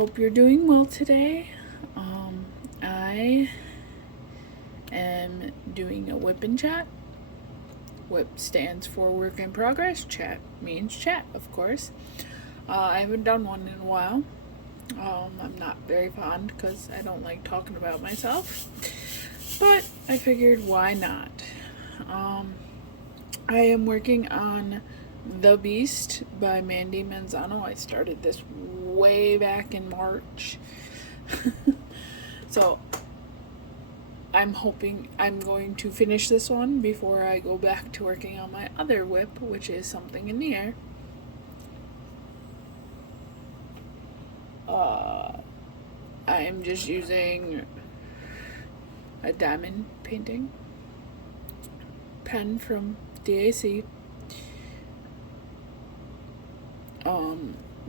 hope you're doing well today. I am doing a WIP Chat. WIP stands for Work in Progress. Chat means chat, of course. I haven't done one in a while. I'm not very fond because I don't like talking about myself. But I figured, why not? I am working on The Beast by Mandy Manzano. I started this way back in March. So I'm hoping I'm going to finish this one before I go back to working on my other WIP, which is Something in the Air. I am just using a diamond painting pen from DAC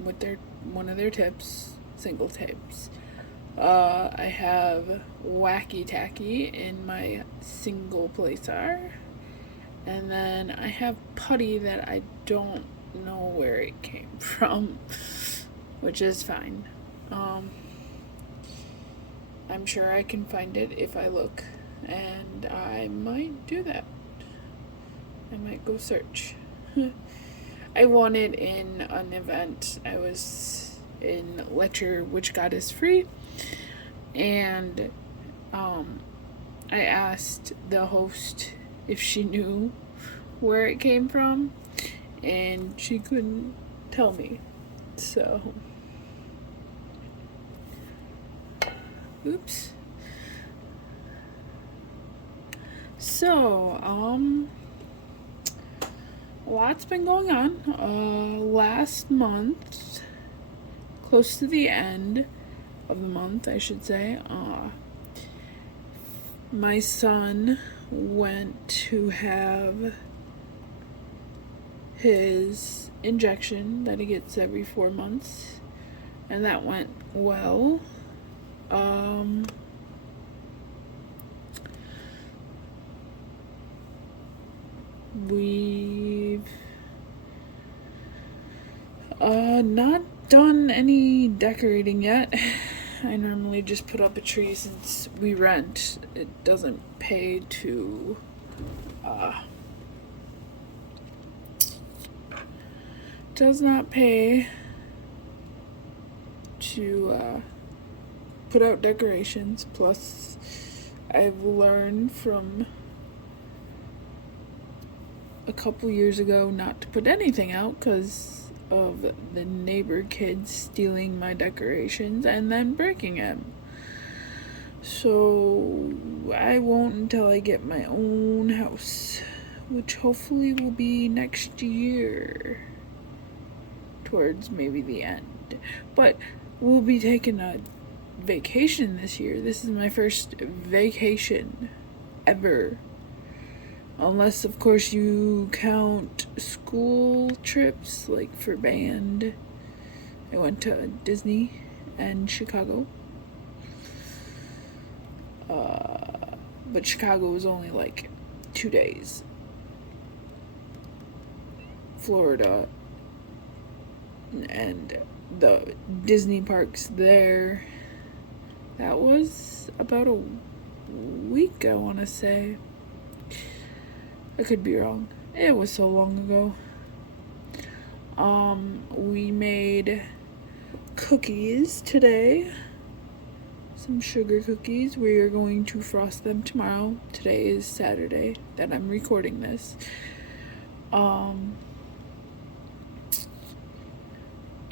with one of their tips, single tips. I have Wacky Tacky in my single placer, and then I have putty that I don't know where it came from, which is fine. I'm sure I can find it if I look, and I might do that. I might go search. I won it in an event. I was in lecture Which God is Free, and I asked the host if she knew where it came from, and she couldn't tell me. So, oops. So, lots been going on. Last month, close to the end of the month, I should say, my son went to have his injection that he gets every 4 months, and that went well. We've not done any decorating yet. I normally just put up a tree since we rent. It doesn't pay to does not pay to put out decorations. Plus, I've learned from a couple years ago not to put anything out because of the neighbor kids stealing my decorations and then breaking them. So I won't until I get my own house, which hopefully will be next year, towards maybe the end. But we'll be taking a vacation this year. This is my first vacation ever. Unless, of course, you count school trips, like for band. I went to Disney and Chicago. But Chicago was only like 2 days. Florida and the Disney parks there, that was about a week, I want to say. I could be wrong. It was so long ago. We made cookies today. Some sugar cookies. We are going to frost them tomorrow. Today is Saturday that I'm recording this.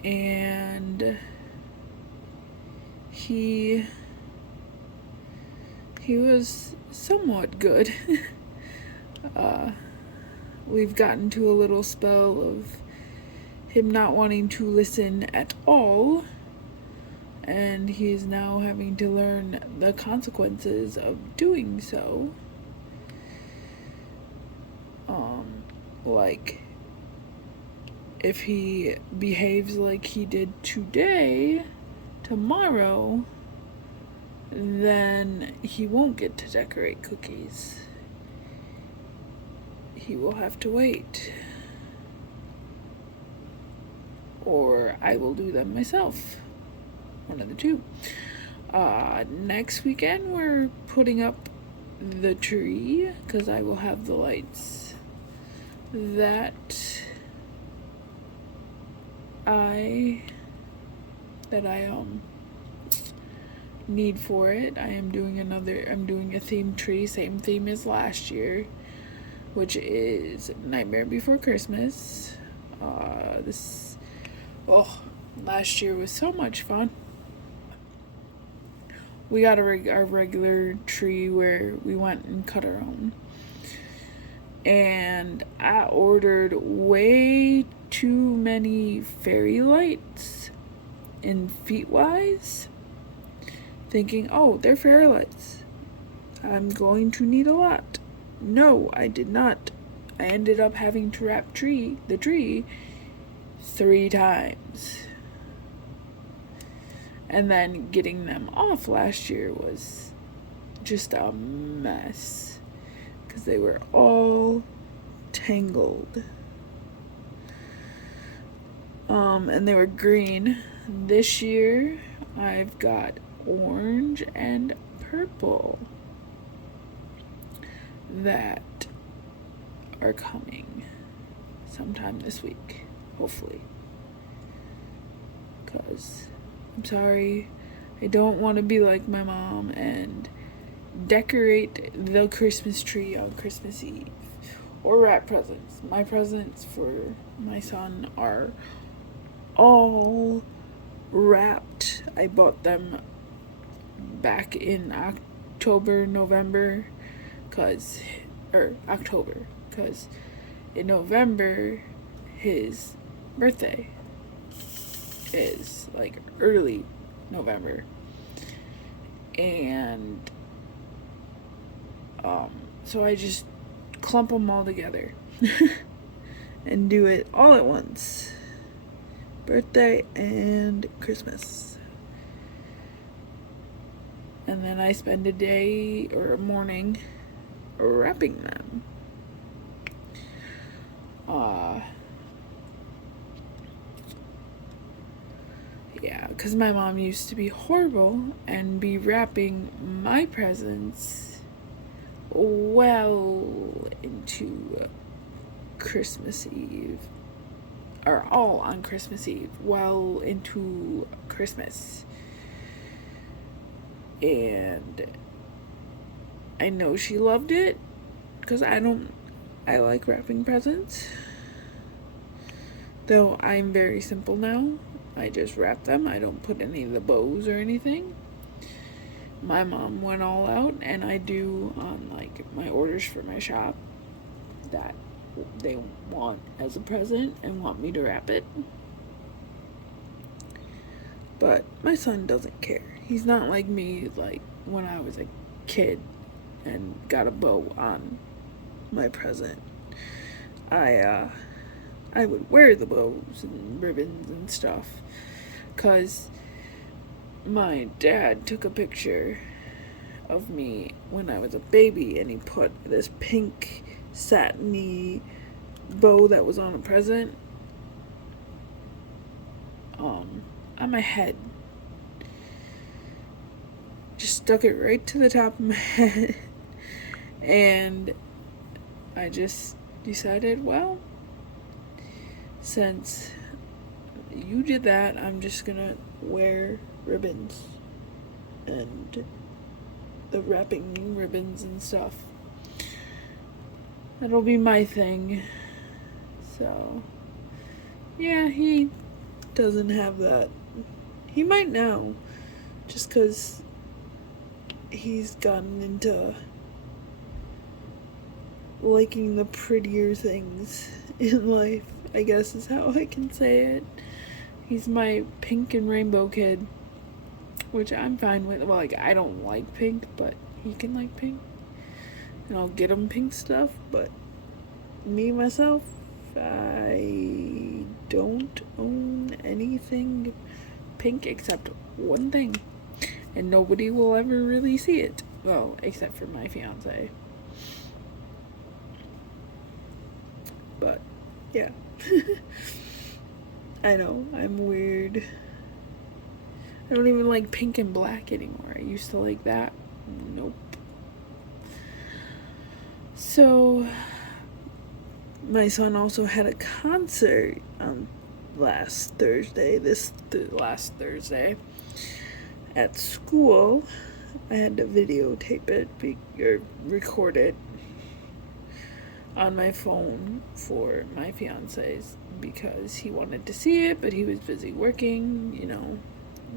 And he was somewhat good. We've gotten to a little spell of him not wanting to listen at all, and he's now having to learn the consequences of doing so. Like, if he behaves like he did today, tomorrow, then he won't get to decorate cookies. He will have to wait. Or I will do them myself. one of the two. Next weekend we're putting up the tree because I will have the lights that I need for it. I'm doing a themed tree, same theme as last year, which is Nightmare Before Christmas. Last year was so much fun. We got our regular tree where we went and cut our own. And I ordered way too many fairy lights in feet-wise, thinking, oh, they're fairy lights. I'm going to need a lot. No, I did not. I ended up having to wrap the tree 3 times. And then getting them off last year was just a mess because they were all tangled. And they were green. This year I've got orange and purple that are coming sometime this week, hopefully. Because I'm sorry, I don't want to be like my mom and decorate the Christmas tree on Christmas Eve or wrap presents. My presents for my son are all wrapped. I bought them back in October, because in November his birthday is like early November, and so I just clump them all together and do it all at once, birthday and Christmas, and then I spend a day or a morning wrapping them. Yeah, because my mom used to be horrible and be wrapping my presents well into Christmas Eve, or all on Christmas Eve, well into Christmas. And I know she loved it because I like wrapping presents, though I'm very simple now. I just wrap them. I don't put any of the bows or anything. My mom went all out, and I do on like my orders for my shop that they want as a present and want me to wrap it. But my son doesn't care. He's not like me, like when I was a kid and got a bow on my present. I would wear the bows and ribbons and stuff because my dad took a picture of me when I was a baby and he put this pink satiny bow that was on a present on my head. Just stuck it right to the top of my head, and I just decided, well, since you did that, I'm just gonna wear ribbons and the wrapping ribbons and stuff. That'll be my thing. So yeah, he doesn't have that. He might now, just because he's gotten into liking the prettier things in life, I guess is how I can say it. He's my pink and rainbow kid, which I'm fine with. Well, like, I don't like pink, but he can like pink, and I'll get him pink stuff. But me, myself, I don't own anything pink except one thing, and nobody will ever really see it. Well, except for my fiance. But yeah. I know, I'm weird. I don't even like pink and black anymore. I used to like that. Nope. So, my son also had a concert on last Thursday at school. I had to videotape it or record it on my phone for my fiance's because he wanted to see it, but he was busy working, you know,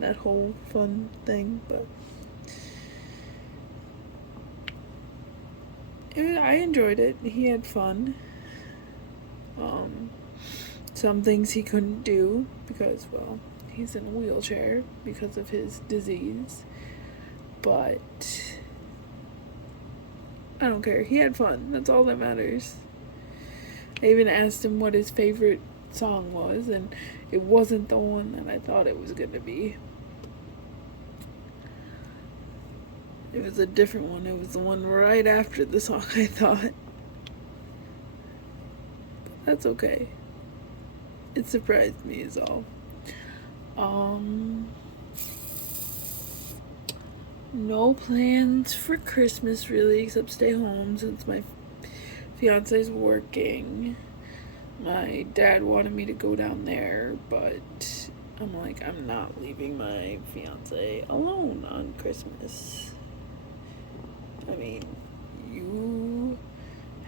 that whole fun thing. But I enjoyed it. He had fun. Some things he couldn't do because, well, he's in a wheelchair because of his disease. But I don't care. He had fun. That's all that matters. I even asked him what his favorite song was, and it wasn't the one that I thought it was going to be. It was a different one. It was the one right after the song I thought. But that's okay. It surprised me is all. No plans for Christmas really, except stay home since my fiance's working. My dad wanted me to go down there, but I'm like, I'm not leaving my fiance alone on Christmas. I mean, you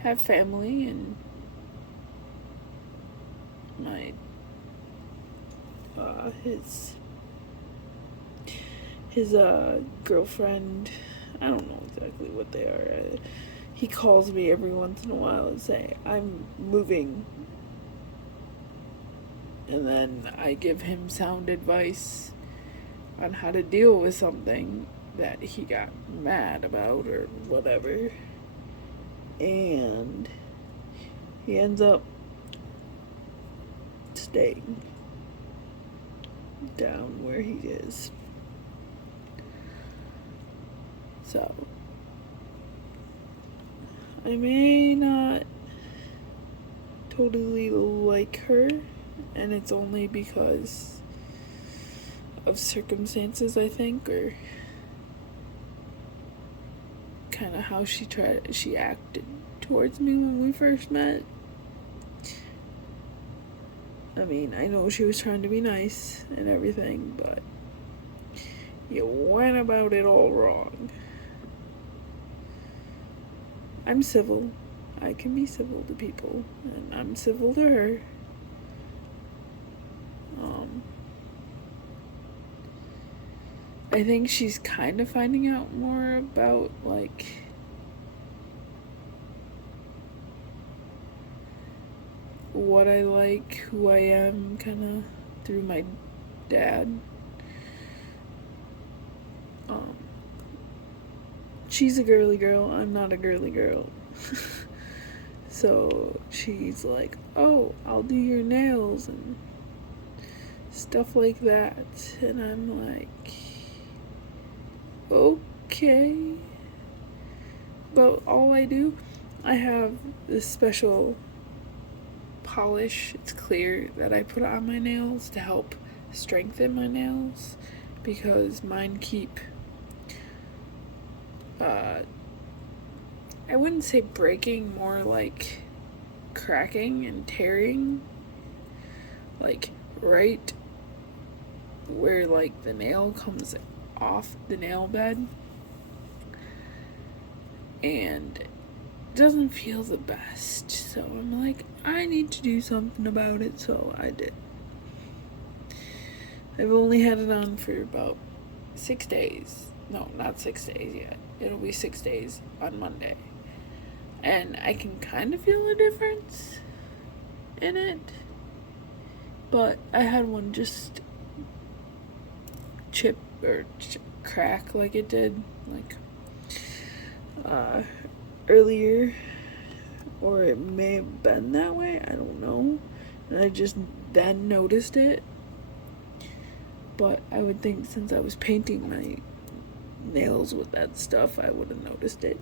have family, and my his girlfriend, I don't know exactly what they are. He calls me every once in a while and say, I'm moving. And then I give him sound advice on how to deal with something that he got mad about or whatever. And he ends up staying down where he is. So, I may not totally like her, and it's only because of circumstances, I think, or kind of how she acted towards me when we first met. I mean, I know she was trying to be nice and everything, but you went about it all wrong. I'm civil. I can be civil to people, and I'm civil to her. I think she's kind of finding out more about, like, what I like, who I am, kind of through my dad. She's a girly girl. I'm not a girly girl. So she's like, oh, I'll do your nails and stuff like that. And I'm like, okay. But all I do, I have this special polish. It's clear that I put on my nails to help strengthen my nails because mine keep I wouldn't say breaking, more like cracking and tearing, like right where like the nail comes off the nail bed, and it doesn't feel the best. So I'm like, I need to do something about it, so I did. I've only had it on for about 6 days. No, not 6 days yet. It'll be 6 days on Monday. And I can kind of feel a difference in it. But I had one just chip or crack like it did, like, earlier. Or it may have been that way. I don't know. And I just then noticed it. But I would think since I was painting my nails with that stuff, I would have noticed it.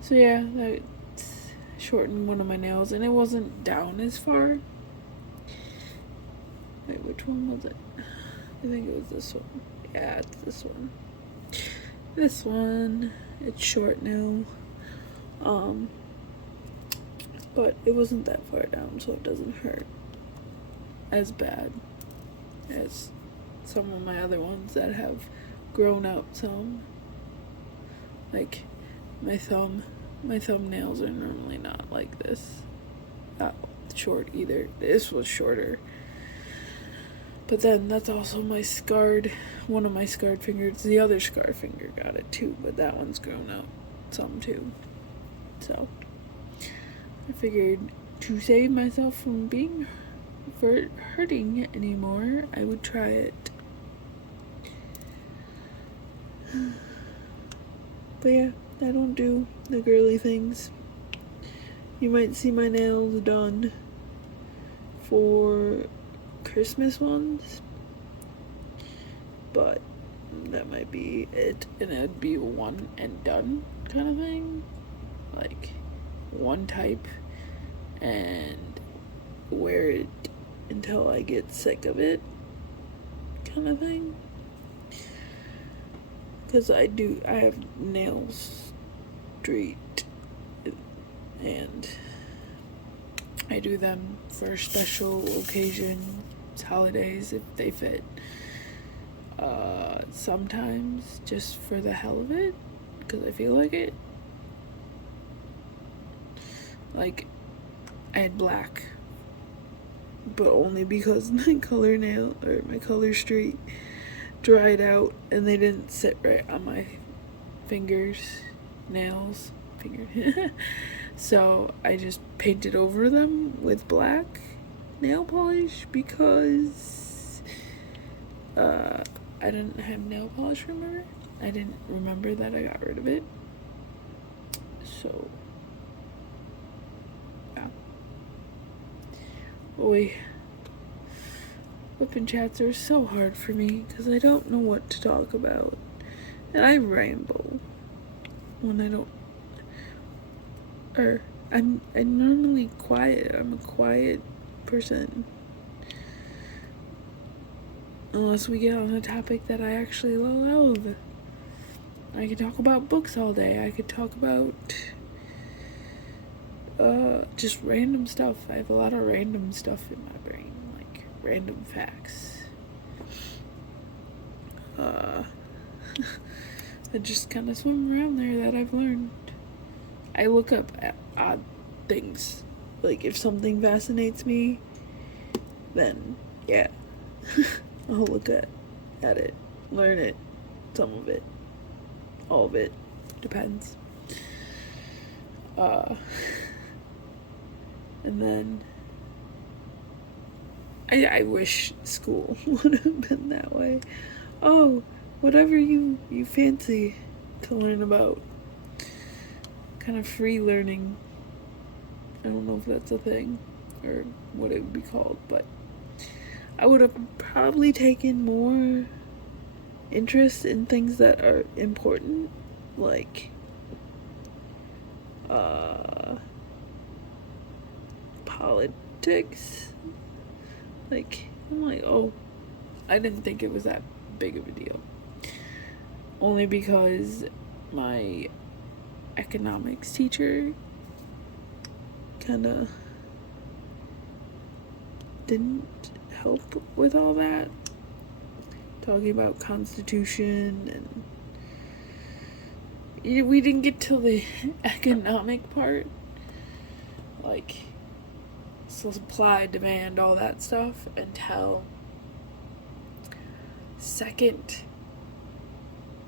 So yeah, that shortened one of my nails, and it wasn't down as far. Wait, which one was it? I think it was this one. Yeah, it's this one. This one. It's short now. But it wasn't that far down, so it doesn't hurt as bad as some of my other ones that have grown out some. Like my thumbnails are normally not like this. Not short either. This was shorter. But then that's also one of my scarred fingers. The other scar finger got it too, but that one's grown out some too. So I figured to save myself from being hurting anymore, I would try it. But yeah, I don't do the girly things. You might see my nails done for Christmas ones, but that might be it, and it'd be one and done kind of thing, like one type, and wear it until I get sick of it kind of thing. Because I have nails street, and I do them for special occasions, holidays if they fit. Sometimes just for the hell of it, because I feel like it. Like, I had black, but only because my color street dried out and they didn't sit right on my nails. So I just painted over them with black nail polish because I didn't have nail polish, remember? I didn't remember that I got rid of it. So, yeah. Boy, WIP Chats are so hard for me because I don't know what to talk about. And I ramble when I don't. I'm normally quiet. I'm a quiet person. Unless we get on a topic that I actually love. I could talk about books all day. I could talk about just random stuff. I have a lot of random stuff in my brain, like random facts. I just kind of swim around there that I've learned. I look up at odd things. Like, if something fascinates me, then, yeah. I'll look at it, learn it, some of it, all of it, depends. And then, I wish school would have been that way. Oh, whatever you fancy to learn about. Kind of free learning. I don't know if that's a thing or what it would be called, but I would have probably taken more interest in things that are important, like politics. Like, I'm like, oh, I didn't think it was that big of a deal. Only because my economics teacher kind of didn't help with all that, talking about Constitution, and we didn't get to the economic part, like supply, demand, all that stuff, until second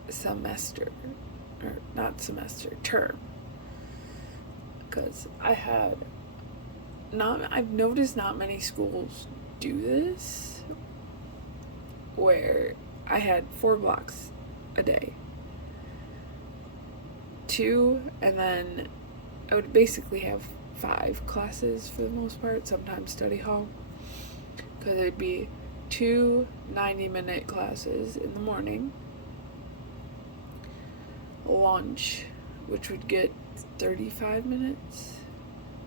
semester, or not semester, term. Because I've noticed not many schools do this, where I had 4 blocks a day, 2, and then I would basically have 5 classes for the most part, sometimes study hall, because it'd be 2 90-minute classes in the morning, lunch, which would get 35 minutes,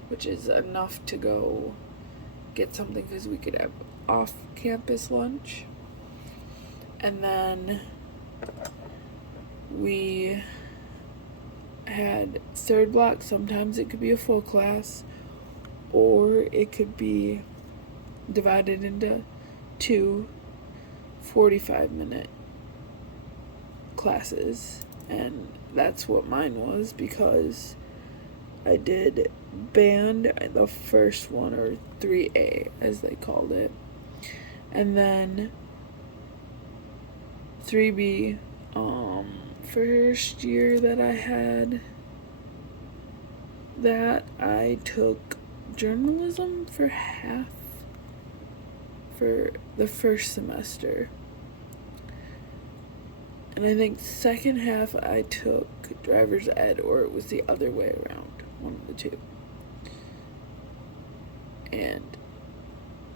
which is enough to go get something, because we could have off-campus lunch, And then we had third block. Sometimes it could be a full class, or it could be divided into two 45-minute classes. And that's what mine was, because I did band, the first one, or 3A as they called it, and then 3B. First year that I had that, I took journalism for the first semester, and I think second half I took driver's ed, or it was the other way around, one of the two.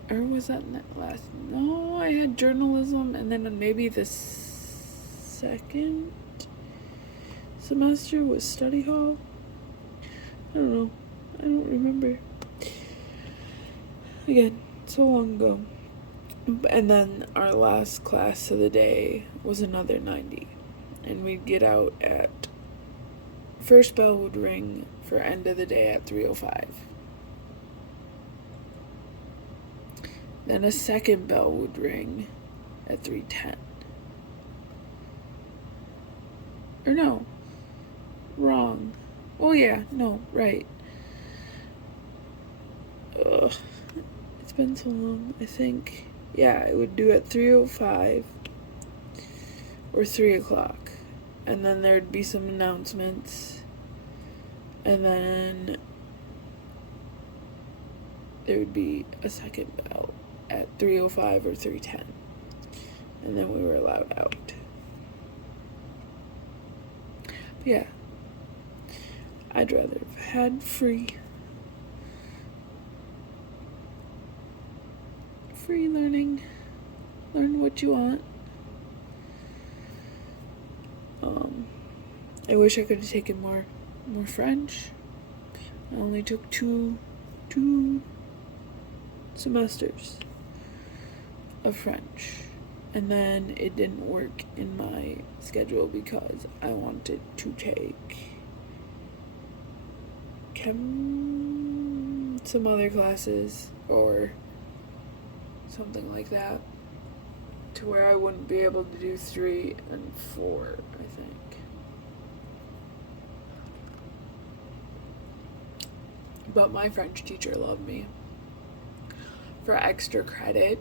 Or was that in that last? No, I had journalism, and then maybe the second semester was study hall. I don't know. I don't remember. Again, so long ago. And then our last class of the day was another 90. And we'd get out at... First bell would ring for end of the day at 3:05. Then a second bell would ring at 3:10. Or no. Wrong. Oh yeah, no, right. Ugh. It's been so long. I think, yeah, it would do at 3:05 or 3 o'clock. And then there'd be some announcements. And then there would be a second bell at 3:05 or 3:10. And then we were allowed out. But yeah. I'd rather have had free learning. Learn what you want. I wish I could have taken more French. I only took two semesters of French, and then it didn't work in my schedule because I wanted to take some other classes or something like that, to where I wouldn't be able to do 3 and 4, I think. But my French teacher loved me. For extra credit,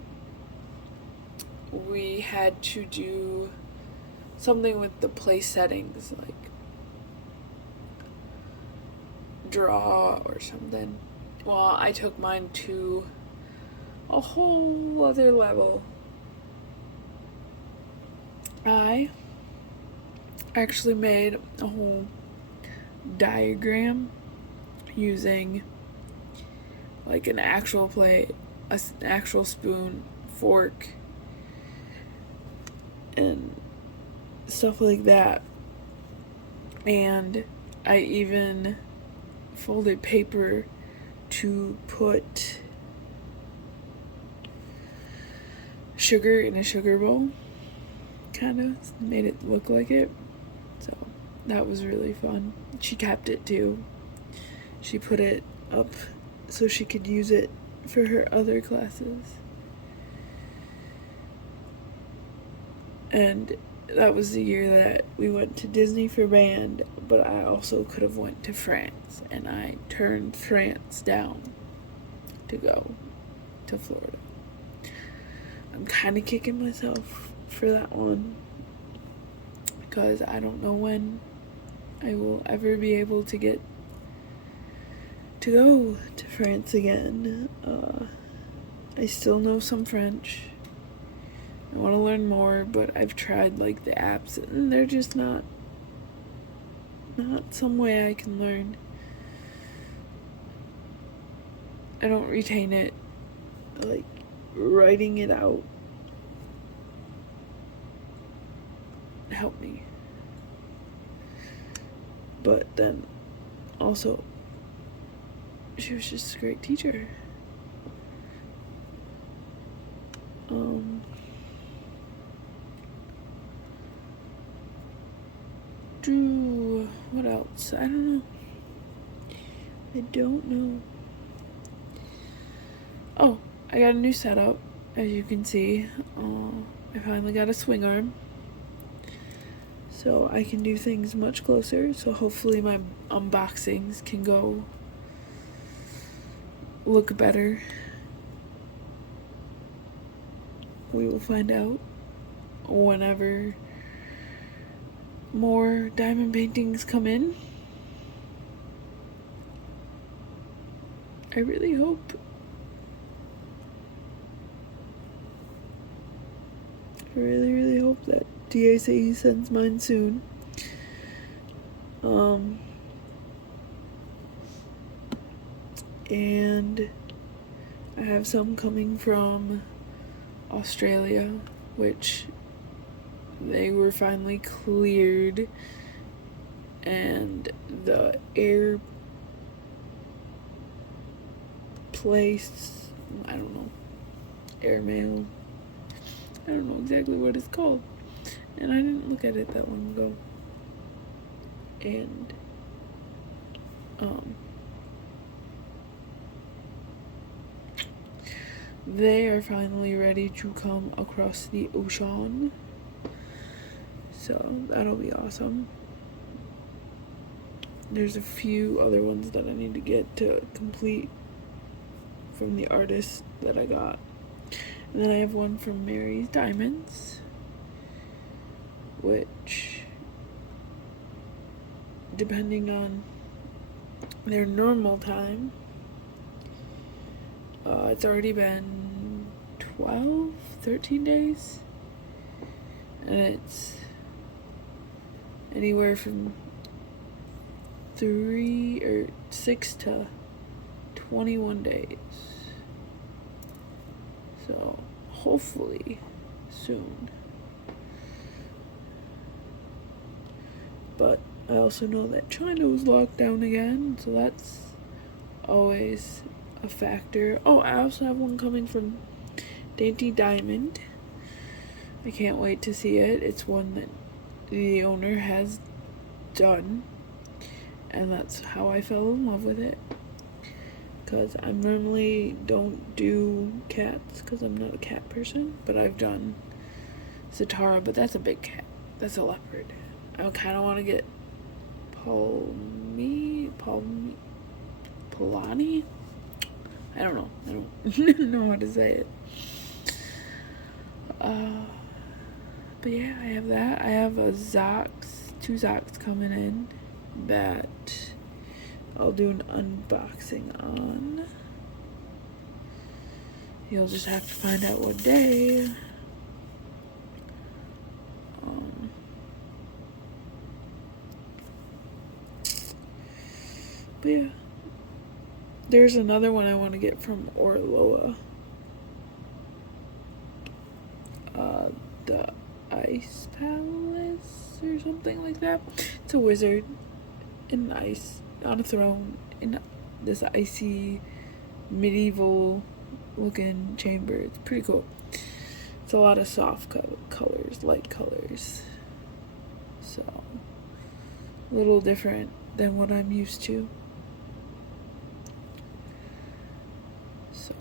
we had to do something with the place settings, like draw or something. Well, I took mine to a whole other level. I actually made a whole diagram using like an actual plate, an actual spoon, fork, and stuff like that. And I even folded paper to put sugar in a sugar bowl, kind of made it look like it. So that was really fun. She kept it too. She put it up so she could use it for her other classes. And that was the year that we went to Disney for band, but I also could have went to France, and I turned France down to go to Florida. I'm kind of kicking myself for that one, because I don't know when I will ever be able to get to go to France again. I still know some French. I want to learn more, but I've tried like the apps, and they're just not some way I can learn. I don't retain it, like writing it out helped me. But then also, she was just a great teacher. what else? I don't know. I don't know. Oh, I got a new setup, as you can see. I finally got a swing arm, so I can do things much closer. So hopefully my unboxings can go look better. We will find out whenever more diamond paintings come in. I really hope. I really hope that DACE sends mine soon. And I have some coming from Australia, which they were finally cleared, and the air place, I don't know, airmail, I don't know exactly what it's called, and I didn't look at it that long ago. And they are finally ready to come across the ocean, so that'll be awesome. There's a few other ones that I need to get to complete from the artist that I got. And then I have one from Mary's Diamonds, which, depending on their normal time, it's already been 13 days, and it's anywhere from 6 to 21 days. So hopefully soon. But I also know that China was locked down again, so that's always a factor. Oh, I also have one coming from Dainty Diamond. I can't wait to see it. It's one that the owner has done, and that's how I fell in love with it. Because I normally don't do cats because I'm not a cat person, but I've done Zatara, but that's a big cat. That's a leopard. I kind of want to get Polani? I don't know. I don't know how to say it. But yeah, I have that. I have two Zocs coming in that I'll do an unboxing on. You'll just have to find out what day. But yeah, there's another one I want to get from Orloa. The Ice Palace or something like that. It's a wizard in ice on a throne in this icy medieval looking chamber. It's pretty cool. It's a lot of soft colors, light colors, so a little different than what I'm used to. So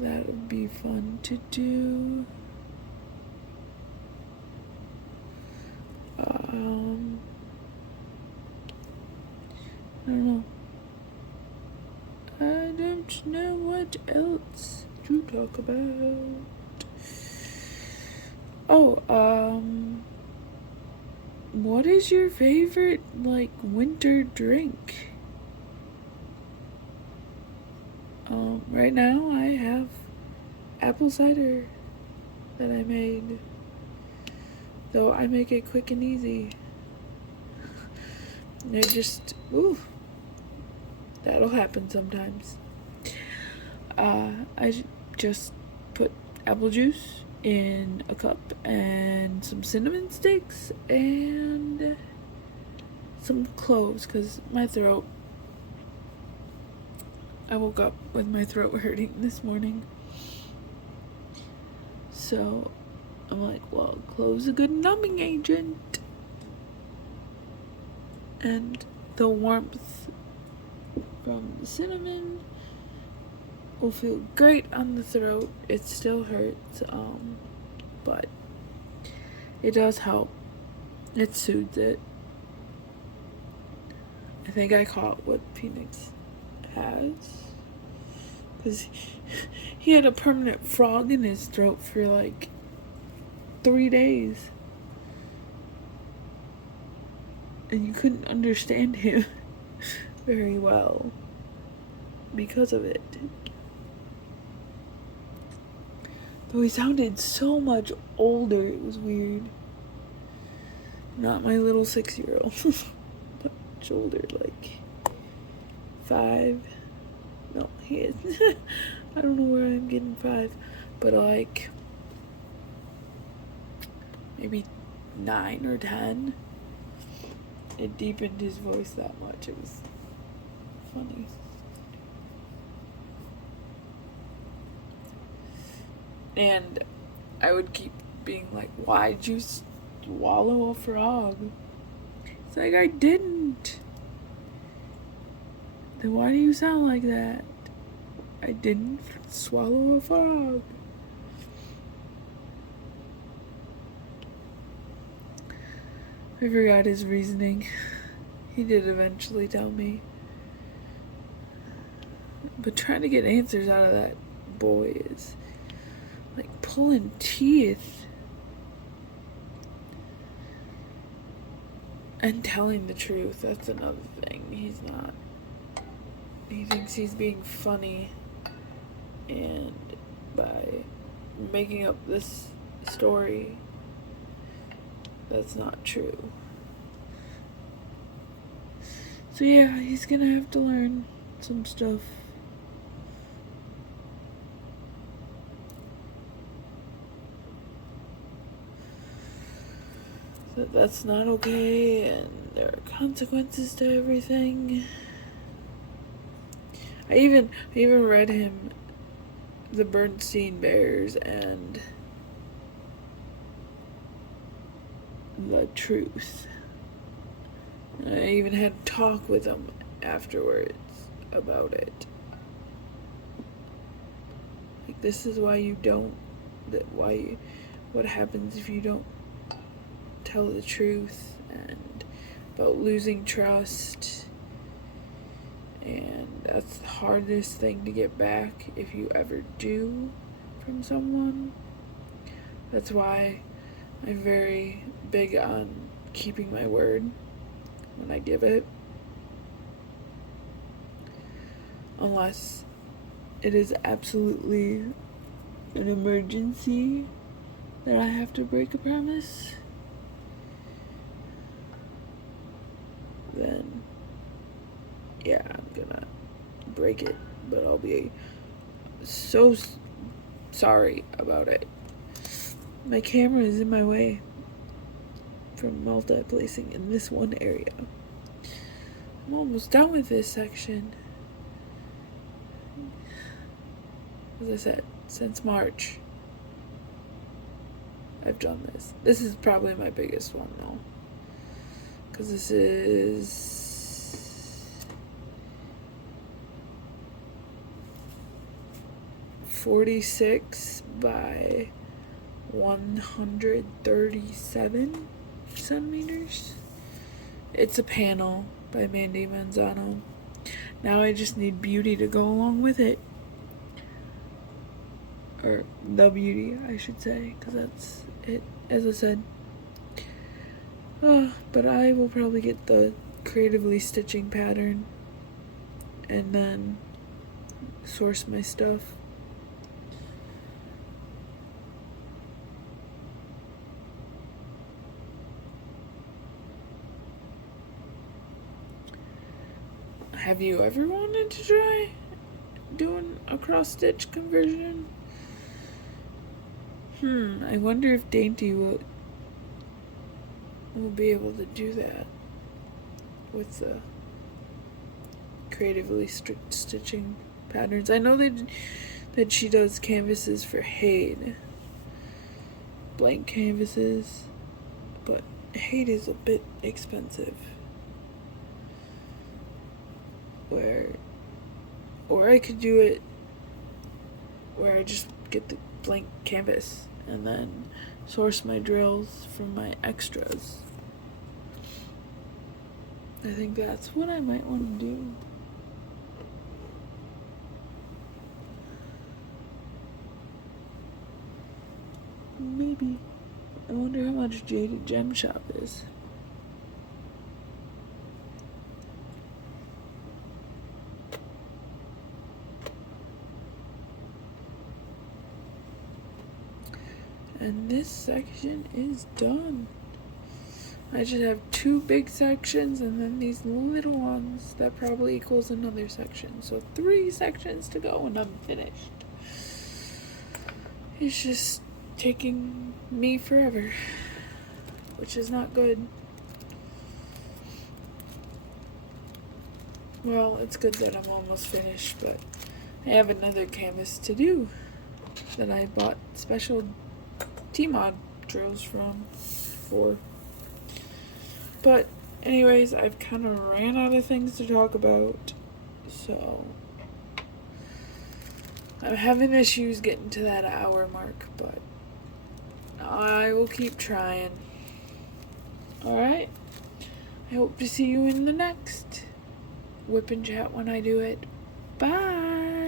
that would be fun to do. I don't know. I don't know what else to talk about. Oh, what is your favorite, winter drink? Right now I have apple cider that I made. Though I make it quick and easy. It just, that'll happen sometimes. I just put apple juice in a cup and some cinnamon sticks and some cloves, because my throat, I woke up with my throat hurting this morning. So I'm like, well, cloves a good numbing agent. and the warmth from the cinnamon will feel great on the throat. It still hurts, but it does help. It soothes it. I think I caught what Phoenix has, because he had a permanent frog in his throat for like 3 days, and you couldn't understand him very well because of it. Though he sounded so much older, it was weird. Not my little 6-year-old. Much older, like 5. No, he is. I don't know where I'm getting 5, but like maybe 9 or 10. It deepened his voice that much. It was funny. And I would keep being like, why'd you swallow a frog? It's like, I didn't. Then why do you sound like that? I didn't swallow a frog. I forgot his reasoning. He did eventually tell me. But trying to get answers out of that boy is like pulling teeth. And telling the truth, that's another thing. He's not. He thinks he's being funny, and by making up this story, that's not true. So yeah, he's gonna have to learn some stuff. That that's not okay, and there are consequences to everything. I even read him the Bernstein Bears and The Truth. And I even had a talk with him afterwards about it. Like, this is why you don't, what happens if you don't tell the truth, and about losing trust, and that's the hardest thing to get back if you ever do from someone. That's why I'm very big on keeping my word when I give it, unless it is absolutely an emergency that I have to break a promise. Then yeah, I'm gonna break it, but I'll be so sorry about it. My camera is in my way from multi-placing in this one area. I'm almost done with this section. As I said, since March, I've done this. This is probably my biggest one though, because this is 46 by 137 centimeters. It's a panel by Mandy Manzano. Now I just need beauty to go along with it. Or the beauty, I should say, because that's it, as I said. But I will probably get the creatively stitching pattern and then source my stuff. Have you ever wanted to try doing a cross stitch conversion? I wonder if Dainty will be able to do that with the creatively stitching patterns. I know that she does canvases for Hade, blank canvases, but Hade is a bit expensive. or I could do it where I just get the blank canvas and then source my drills from my extras. I think that's what I might want to do. Maybe. I wonder how much Jaded Gem Shop is. And this section is done. I should have 2 big sections and then these little ones that probably equals another section. So 3 sections to go and I'm finished. It's just taking me forever, which is not good. Well, it's good that I'm almost finished, but I have another canvas to do that I bought special T-Mod drills for. But anyways, I've kind of ran out of things to talk about, so I'm having issues getting to that hour mark, but I will keep trying. Alright? I hope to see you in the next WIP Chat when I do it. Bye!